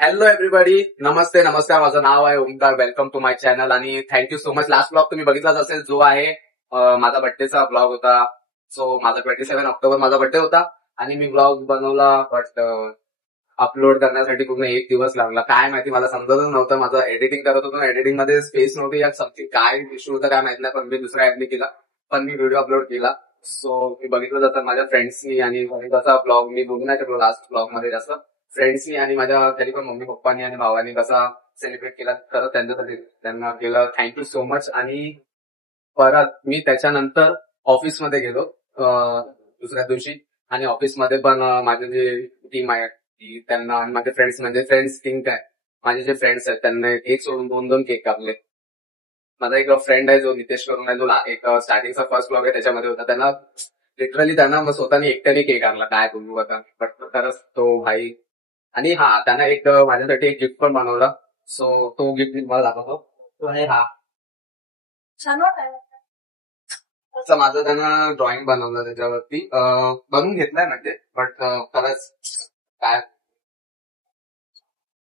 Hello everybody, नमस्ते नमस्कार. माझं नाव आहे Omkar. Welcome to my channel आणि thank you so much. Last blog तुम्ही बघितलाच असेल, जो आहे माझा बर्थडेचा ब्लॉग होता. सो माझा 27 ऑक्टोबर माझा बर्थडे होता आणि मी ब्लॉग बनवला, बट अपलोड करण्यासाठी पूर्ण 1 दिवस लागला. काय माहिती, मला समजतच नव्हतं. माझं एडिटिंग करत होतो, एडिटिंग मध्ये स्पेस नव्हती या समथिंग, काय इश्यू होता काय माहिती नाही. पण मी दुसऱ्या ऍपने केला, पण मी व्हिडिओ अपलोड केला. सो मी बघितलं जातं माझ्या फ्रेंड्सनी आणि कसा ब्लॉग मी बघू नाही शकलो लास्ट ब्लॉग मध्ये जास्त. फ्रेंड्सनी आणि माझ्या तरी पण मम्मी पप्पानी आणि भावानी कसा सेलिब्रेट केला, तर त्यांच्यासाठी त्यांना केलं. Thank you so much. आणि परत मी त्याच्यानंतर ऑफिसमध्ये गेलो दुसऱ्या दिवशी, आणि ऑफिसमध्ये पण माझे जे टीम आहे त्यांना आणि माझे फ्रेंड्स, म्हणजे फ्रेंड्स टीम काय, माझे जे फ्रेंड्स आहेत त्यांना एक सोडून 2-2 केक कापले. माझा एक फ्रेंड आहे जो नितेश करून आहे, जो एक स्टार्टिंगचा फर्स्ट ब्लॉग आहे त्याच्यामध्ये होता. त्यांना लिटरली त्यांना मग स्वतःने एकट्याने केक आणला. काय बोलू आता, बट खरंच तो भाई. आणि हा, त्यांना एक माझ्यासाठी एक गिफ्ट पण बनवला. सो तो गिफ्ट मी तुम्हाला दाखवतो. तो आहे हा. छान वाटायला. असं माझं त्यांना ड्रॉइंग बनवलं त्याच्यावरती, बनवून घेतलाय म्हणजे, बट खरंच काय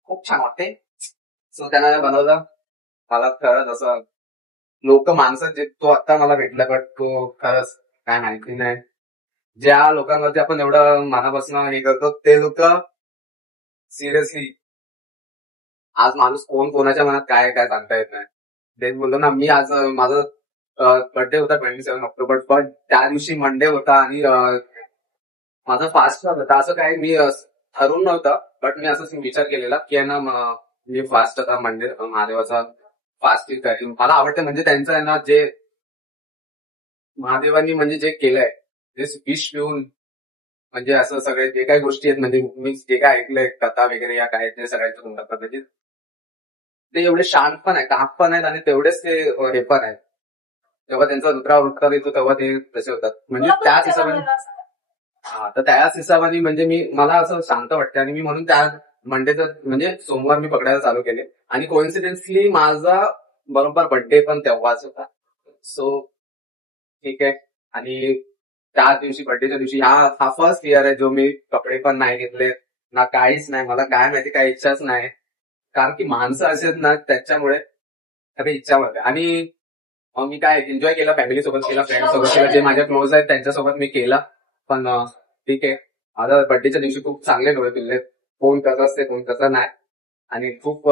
खूप छान वाटते. सो त्यांना बनवलं. मला खरंच असं लोक माणसं जे तो आता मला भेटला, बट तो खरंच काय माहिती नाही. ज्या लोकांवरती आपण एवढं मनापासून हे करतो ते लोक सिरियसली, आज माणूस कोण कोणाच्या मनात काय काय सांगता येत नाही. तेच बोललो ना मी. आज माझं बर्थडे होता 27 ऑक्टोबर, पण त्या दिवशी मंडे होता आणि माझा फास्ट होता. असं काही मी ठरवून नव्हतं, बट मी असं विचार केलेला की आहे ना, मी फास्ट होता मंडे महादेवाचा फास्टिंग करीन. मला आवडतं म्हणजे त्यांचं आहे ना, जे महादेवांनी म्हणजे जे केलंय, जे विश पिऊन, म्हणजे असं सगळे जे काही गोष्टी आहेत, म्हणजे मी जे काय ऐकलंय कथा वगैरे या काय ते सगळ्यांच्या तोंडात पद्धतीत, ते एवढे शांत पण आहे, काप पण आहेत आणि तेवढेच ते हे पण आहेत. जेव्हा त्यांचा दुसरा वृत्तार येतो तेव्हा ते तसे होतात. म्हणजे त्याच हिशोबाने, हा, तर त्याच हिशोबाने म्हणजे मला असं शांत वाटतं. आणि मी म्हणून त्या मंडेचं म्हणजे सोमवार मी पकडायला चालू केले. आणि कोइन्सिडेंटली माझा बरोबर बर्थडे पण तेव्हाच होता. सो ठीक आहे. आणि त्या दिवशी, बर्थडेच्या दिवशी, हा फर्स्ट इयर आहे जो मी कपडे पण नाही घेतले ना, काहीच नाही. मला काय माहिती, काही इच्छाच नाही. कारण की माणसं असेल ना, त्याच्यामुळे सगळी इच्छा होते. आणि मी काय एन्जॉय केला, फॅमिली सोबत केला, फ्रेंड सोबत केला, जे माझ्या क्लोज आहेत त्यांच्यासोबत मी केला. पण ठीक आहे. माझा बर्थडेच्या दिवशी खूप चांगले डोळे पिल्ले, कोण कसं असते कोण कसं नाही. आणि खूप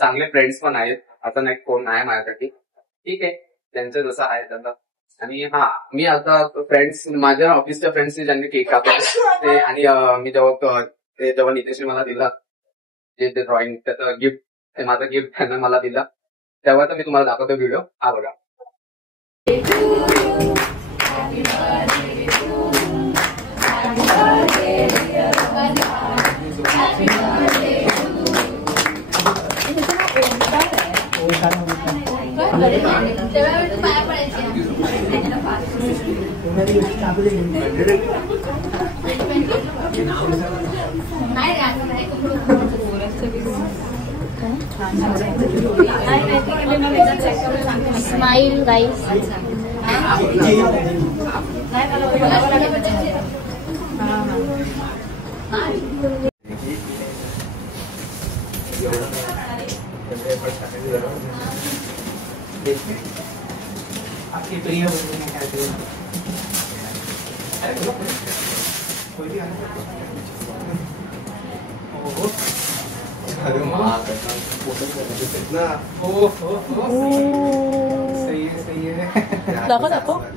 चांगले फ्रेंड्स पण आहेत. आता नाही कोण नाही माझ्यासाठी, ठीक आहे, त्यांचं जसं आहे त्यांना. आणि हा, मी आता फ्रेंड्स, माझ्या ऑफिसच्या फ्रेंड्सनी ज्यांनी केक कापला ते, आणि मी जेव्हा नितेशने मला दिला जे ड्रॉइंग, त्याचं गिफ्ट, ते माझं गिफ्ट त्यानं मला दिला, तेव्हा तर मी तुम्हाला दाखवतो व्हिडिओ. हा बघा. Smile guys.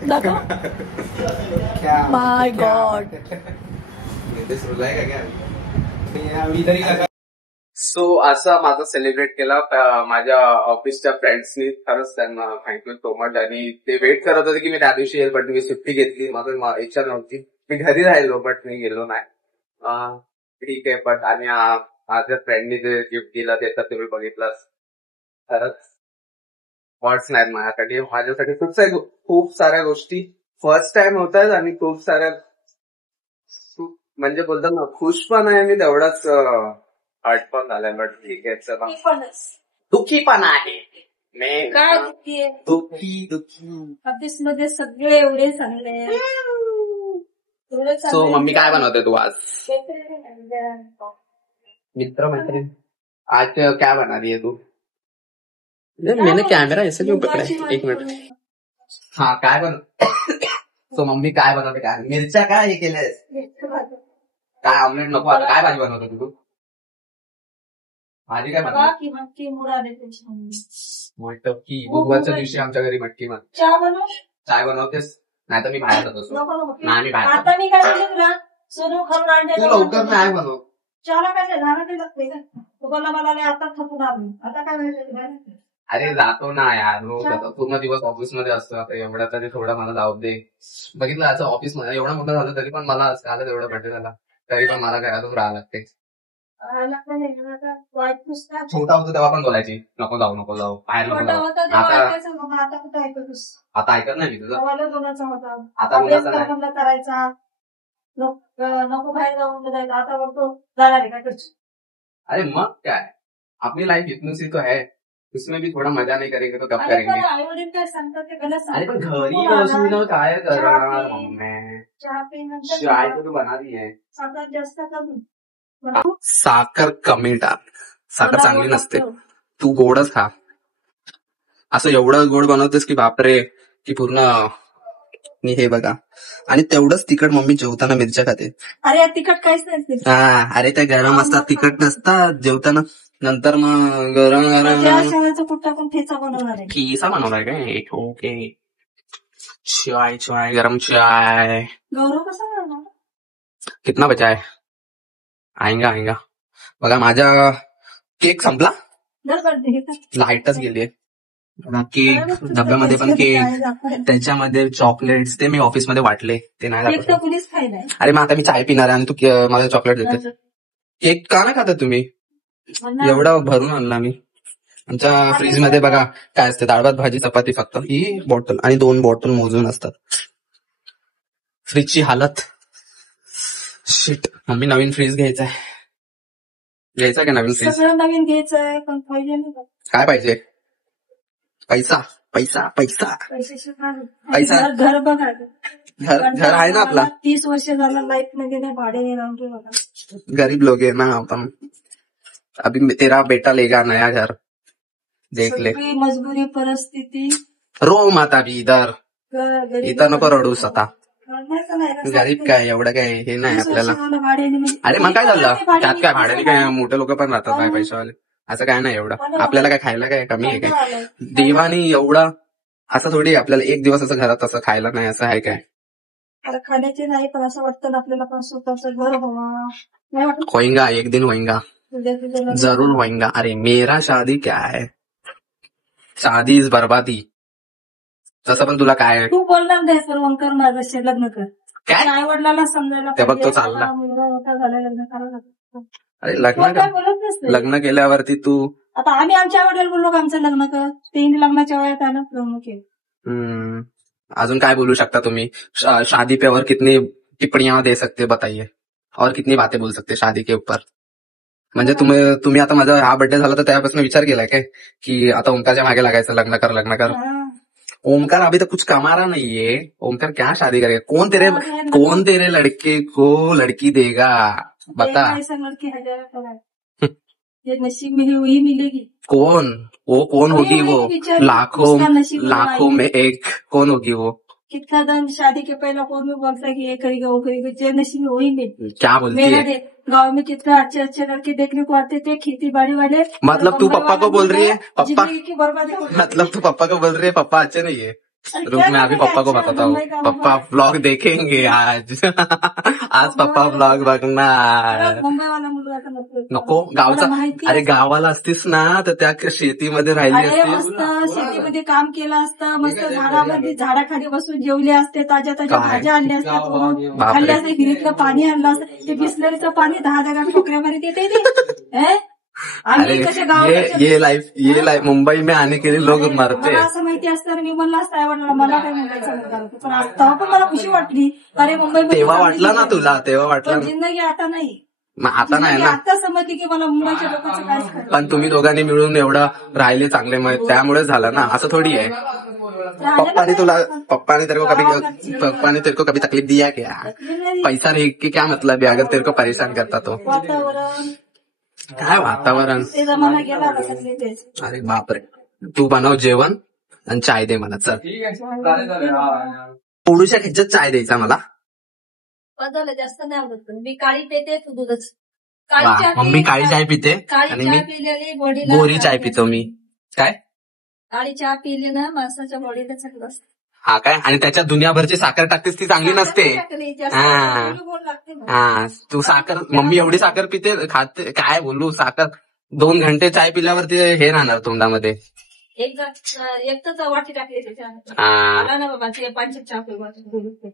दाखव. माय गॉड. सो असं माझं सेलिब्रेट केला माझ्या ऑफिसच्या फ्रेंड्सनी. खरंच त्यांना थँक्यू सो मच. आणि ते वेट करत होते की मी त्या दिवशी येईल, बट मी सुट्टी घेतली. माझं इच्छा नव्हती, मी घरी राहिलो, बट मी गेलो नाही. ठीक आहे. बट आणि माझ्या फ्रेंडनी जे गिफ्ट दिलं ते तर तुम्ही बघितलंच. खरंच वर्ड्स नाहीत माझ्यासाठी खूप साऱ्या गोष्टी फर्स्ट टाइम होत आहेत. आणि खूप साऱ्या म्हणजे बोलतात ना, खुश पण आहे मी तेवढाच, हर्ट पण झालाय. बट ठीक आहे, चला. दुःखी पण आहे. काय दुःखी आहे? दुःखी ऑफिसमध्ये सगळे एवढे चांगले. सो मम्मी काय बनवते तू आज? मित्र मैत्रीण आज क्या बना रही है तू? मैंने कॅमेरा ऐसे क्यों पकडा? एक मिनिट. हा काय सो मम्मी काय बनवते? काय मिरच्या काय हे केल्यास? काय ऑमलेट नको आता? काय भाजी बनवतो तू? भाजी काय बनवतो? मटकी. बुधवारच्या दिवशी आमच्या घरी मटकी चाय बनवतेस? नाही तर मी बाहेर जात असतो. नाही मी बाहेर आता मी काय बोलले तुला सोनू खाऊन तू आणलेलं लवकर नाही बनव. चहाला काय झालं ते लागते का तू बोलला मला नाही आता थकून आलो आता काय व्हायचं अरे जातो ना यार रोज आता पूर्ण दिवस ऑफिसमध्ये असतो. आता एवढा तरी थोडा मला जाऊ दे. बघितलं असं ऑफिसमध्ये एवढा मोठा झालं तरी पण मला आलं तेवढा बर्थडे झाला तरी पण मला काय अजून राहा लागते. छोटा होतो तेव्हा पण बोलायची नको जाऊ बाहेर नको जाऊ. आता कुठं ऐकतोस आता ऐकत नाही मी तुझं. दोनाचा होता आता अभ्यास मुलाचा नाही. करायचा नको बाहेर जाऊन जायला आता बोलतो जाणार आहे काय अरे मग काय आपली लाईफ इतनी सी तो है उसमें भी थोड़ा मजा नहीं करेंगे तो कब करेंगे? आई वडील काय सांगतात ते गलत अरे पण सांगतात. घरी बसून काय करणार चहा मम्मी? चहा पिल्यानंतर चाय तर तू बनावी आहे. साखर जास्त कमी साखर कमी टाक. साखर चांगली नसते. तू गोडच खा. असं एवढं गोड बनवतेस की बापरे की पूर्ण. मी हे बघा आणि तेवढंच तिखट मम्मी जेवताना मिरच्या खाते. अरे यात तिखट काहीच नाही हा अरे त्या गरम असतात तिखट नसतात जेवताना. नंतर मग गरम शेवायचं कुठं टाकून ठेचा बनवणार आहे खिसा बनवलाय काय? ओके. चाय गरम चाय. गौरव कसा बनवणार कितना बचा है? आएगा. बघा माझा केक संपला. लाईटच गेली. केक डब्यामध्ये पण केक त्याच्यामध्ये चॉकलेट्स ते मी ऑफिसमध्ये वाटले ते नाही केक तर कुणीच खायलाय अरे मग आता मी चाय पिणार आहे आणि तू मला चॉकलेट देते. केक का नाही खाता तुम्ही? एवढा भरून आणला मी. आमच्या फ्रीज मध्ये बघा काय असते डाळ भात भाजी चपाती फक्त ही बॉटल आणि 2 बॉटल मोजून असतात. फ्रीजची हालत शिट. मम्मी नवीन फ्रीज घ्यायचा का नवीन फ्रीज? सगळं नवीन घ्यायचंय पण पाहिजे नाही काय पाहिजे? पैसा घर बघा घर आहे ना आपला. 30 वर्ष झालं लाईफ मध्ये नाही भाडे राहून बघा. गरीब लोग है ना अपन. अभी तेरा बेटा लेगा नया घर देख ले. मजबुरी परिस्थिती रो माता भी इथं नको रडूस आता. गरीब काय एवढं काय हे नाही आपल्याला. अरे मग काय झालं त्यात काय भाड्याने काय मोठे लोक पण राहतात काय पैशावाले. असं काय नाही एवढं. आपल्याला काय खायला काय कमी आहे काय? देवानी एवढा असं थोडी आपल्याला एक दिवस असं घरात असं खायला नाही असं आहे काय? खाण्याचे नाही पण असं वाटतं ना आपल्याला पण स्वतःचं घर हवा नाही वाटत. होईंगा एक दिन होईंगा जरूर होईंगा. अरे मेरा शादी क्या है? शादी इज बर्बादी. तसं पण तुला काय तू बोलणार नाही तर मग कर माझ्याशी लग्न कर. काय आई वडिलांना समजायला ते बघ तो चालला. मुलगा मोठा झाला लग्न करायला. अरे काय बोलत नसते. लग्न केल्यावरती तू आता आम्ही आमच्या आई वडिलांना बोललो का आमचं लग्न कर. ते लग्नाच्या वयात आलं प्रमुख आहे. अजून काय बोलू शकता तुम्ही? शादी पे और कितनी टिप्पणियां दे सकते बताइए और कितनी बातें बोल सकते शादी के ऊपर? म्हणजे तुम्ही आता माझा हा बर्थडे झाला तर त्यापासून विचार केलाय काय की आता ओमकारच्या मागे लागायचं लग्न कर. ओमकार अभी तक कुछ कमा रहा नहीं है. ओमकार क्या शादी करेगा? कौन तेरे लड़के को लड़की देगा बता. ऐसा लड़की हजार ये नसीब में वही मिलेगी. कौन होगी वो? लाखों में एक कौन होगी वो? कितना दिन शादी के पहले कौन भी बोलता है कि ये करेगा वो करेगा. जो नसीब में वही मिलेगी. क्या बोलती है? गांव में कितना अच्छे लड़के देखने को आते थे खेती बाड़ी वाले. मतलब तू पप्पा को बोल रही है पप्पा की बर्बादी. मतलब तू पप्पा को बोल रही है पप्पा अच्छे नहीं है? रुक मैं अभी पप्पा को बताता हूँ. पप्पा व्लॉग देखेंगे आज. आज पप्पा व्लॉग बघणार. मुंबई वाला मुलगा नको गावचा. अरे गावाला असतीस ना तर त्या शेतीमध्ये राहिली असतीस. मस्त शेतीमध्ये काम केलं असतं. मस्त झाडामध्ये झाडाखाली बसून जेवले असते. ताज्या भाज्या आणल्या असतात. खाल्ल्या असते. विहिरीतलं पाणी आणलं असतं. ते बिस्लरीचं पाणी 10 टोकऱ्यामध्ये देते. अरे ये लाइफ मुंबई में आने के लिए लोग मरते. मला असं माहिती असतं मी म्हणलं असतं आई वडिलांना मला काय मुंबईचा मुलगा होता. पण तेव्हा पण मला खुशी वाटली. अरे मुंबईमध्ये तेव्हा वाटला ना तुला तेव्हा वाटलं. जिंदगी आता नाही. आता नाही ना. आता समजली की मला मुंबईच्या लोकांचं काय खरं. पण तुम्ही दोघांनी मिळून एवढं राहिले चांगले मग त्यामुळे झालं ना. असं थोडी आहे. पप्पाने तेरे को कभी तकलीफ दिया क्या? पैसा नहीं कि क्या मतलब है अगर तेरे को परेशान करता तो. वातावरण काय वातावरण. ते जमाना गेला आता सगळे तेच. अरे बापरे. तू बनव जेवण आणि चाय दे मला. चल थोडूशा ह्याच्यात चाय द्यायचा मला. बदल जास्त नाही आवडत पण मी काळी पेते तू दूधच. मम्मी काळी चाय पिते आणि मी गोरी चाय पितो. मी काय काळी चहा पिली ना माणसाच्या बॉडीला चांगलं असतं. हा काय. आणि त्याच्यात दुनियाभरची साखर टाकतेस ती चांगली नसते. हा तू साखर मम्मी एवढी साखर पिते खाते काय बोलू. साखर 2 घंटे चाय पिल्यावरती हे राहणार तोंडामध्ये. एक तर वाटी टाकली त्याच्यात.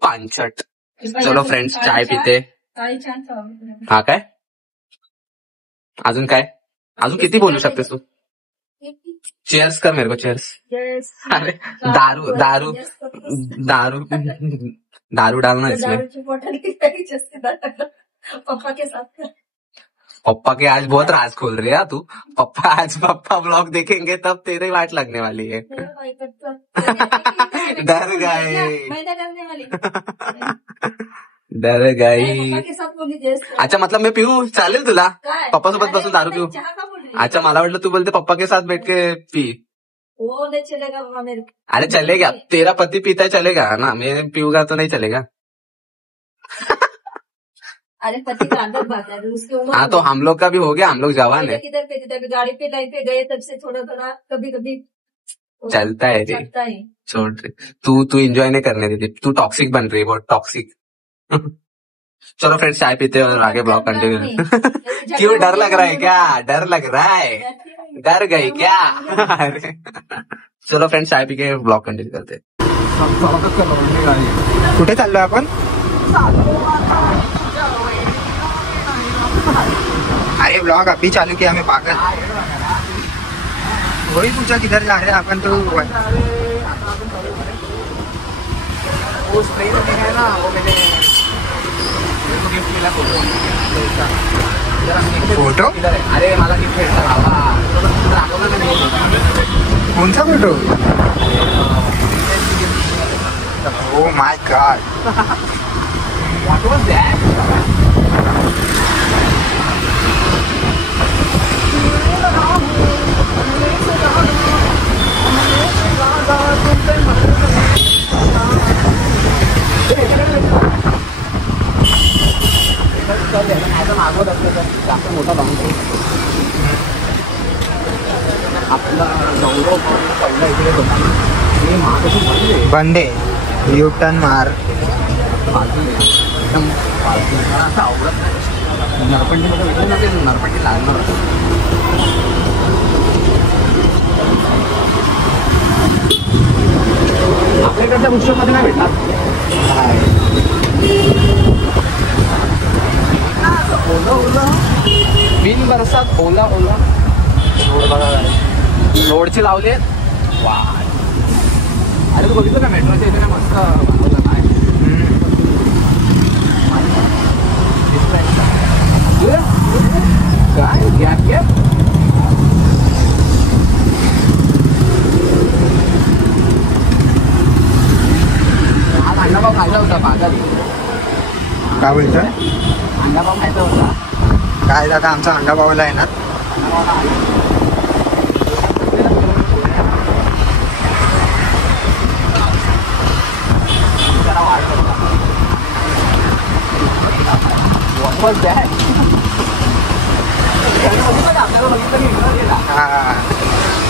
पानचट. चलो फ्रेंड्स चाय पिते. काळी छान. हा काय. अजून काय. अजून किती बोलू शकतेस तू. चेअर्स कर मेरे को. चेअर्स. अरे दारू दारू दारू दारू डालना इसमें. पप्पा के आज बहुत राज खोल रही है तू. पप्पा ब्लॉग देखेंगे तब तेरे वाट लगने वाली है. डर गई. अच्छा मतलब मैं पिऊ चालेल तुला. पप्पा सोबत बसून दारू पिऊ. अच्छा मला वाटलं तू बोलते पप्पा के साथ बैठ के पी. वो नहीं चलेगा बाबा मेरे. अरे चलेगा. तेरा पति पीता है चलेगा ना. मैं पीऊंगा तो नहीं चलेगा. अरे पति का आदत बात है उसकी उम्र. हाँ तो हम लोग का भी हो गया. हम लोग जवान है. किधर पे गाड़ी पे लाइन पे गए तब से थोड़ा थोड़ा कभी कभी चलता है रे. चलता है. छोड़ रे. तू एंजॉय नहीं करने देती. तू टॉक्सिक बन रही है बहुत टॉक्सिक. चलो फ्रेंड्स चाय पीते और आगे ब्लॉग कंटिन्यू. क्यों डर लग रहा है क्या. डर लग रहा है. डर गई क्या. चलो फ्रेंड्स चाय पी के ब्लॉग कंटिन्यू करते. कुठे चाललोय आपण. अरे ब्लॉग अभी चालू किया मैं पागल. वही पूछा किधर जा रहे हैं अपन. तो वो स्प्रे है ना वो मैंने गिफ्ट मिला. फोटो. अरे मला गिफ्ट भेटला बाबा. कौन सा photo. Oh my God. What was that? मागवत असतं तर जास्त मोठा लावून आपला गौरव पहिला इकडे होता. मी मागून म्हणले बंदे युटर्न मार. फालतू एकदम फालतू. मला असं आवडत नाही. नरपंडीमध्ये भेटलं ना ते नरपंडी लागणार होतं. आपल्याकडच्या वृक्षामध्ये नाही भेटणार. बिन बरसात ओला ओला रोड बघा. रोडची लावले. वा. अरे तू बघितलं ना मेट्रोच्या इथे मस्त बनवलं नाही. काय गॅप गॅप. आज अंडापाव खायचा होता पागल. काय बोलतोय. अंडापाव खायचा होता. काय दादा आमचा अंडा पावला आहे ना.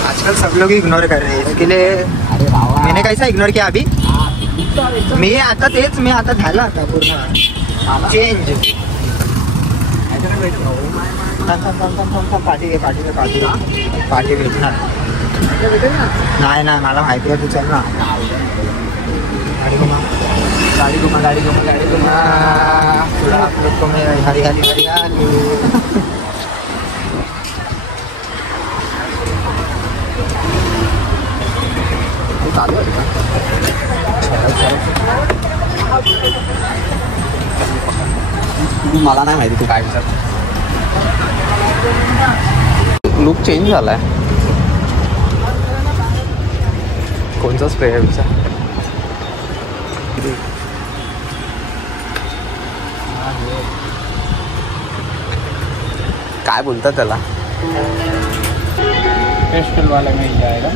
आजकल सब लोग इग्नोर कर रहे हैं. इसके लिए मैंने कैसा इग्नोर किया अभी. मी आता तेच मी आता झाला आता पूर्ण चेंज. पाठी भेटणार नाही नाही मला माहिती आहे. तू चल ना. गाडी घुमा हरी मला नाही माहिती तू काय विचार. लुक चेंज झालाय. कोणचा स्प्रे आहे विचार. काय बोलतात त्याला, पेस्टल वाला मिल जाएगा.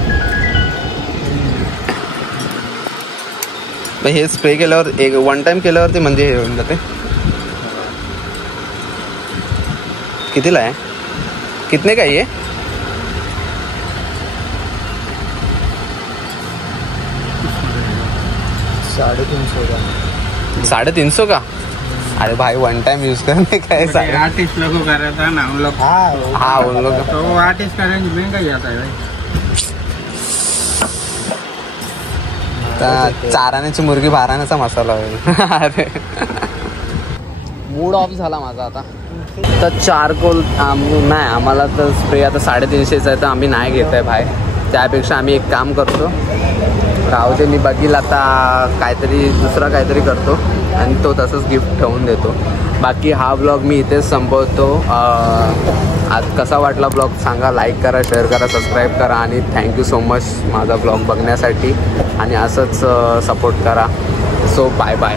हे स्प्रे केल्यावर एक वन टाइम केल्यावरती म्हणजे हे होऊन जाते. कितीला आहे, कितने का ये? 350 का. 350 का? अरे भाई वन टाइम यूज करने का है. आर्टिस्ट लोगों का रहता है ना उन लोग. हाँ उन लोग तो वो आर्टिस्ट का रेंज महंगा ही आता है भाई. चाराण्याची मुर्गी बाराण्याचा मसाला होईल. अरे मूड ऑफ झाला माझा आता. तर चारकोल नाही, आम्हाला तर स्प्रे आता 350चा आहे तर आम्ही नाही घेत आहे बाहेर. त्यापेक्षा आम्ही एक काम करतो, राहूचे मी बघील आता काहीतरी दुसरा काहीतरी करतो आणि तो तसंच गिफ्ट ठेवून देतो. बाकी हा ब्लॉग मी इथेच संपवतो. आज कसा वाटला ब्लॉग सांगा, लाईक करा, शेअर करा, सबस्क्राईब करा आणि थँक्यू सो मच माझा ब्लॉग बघण्यासाठी आणि असंच सपोर्ट करा. So bye bye.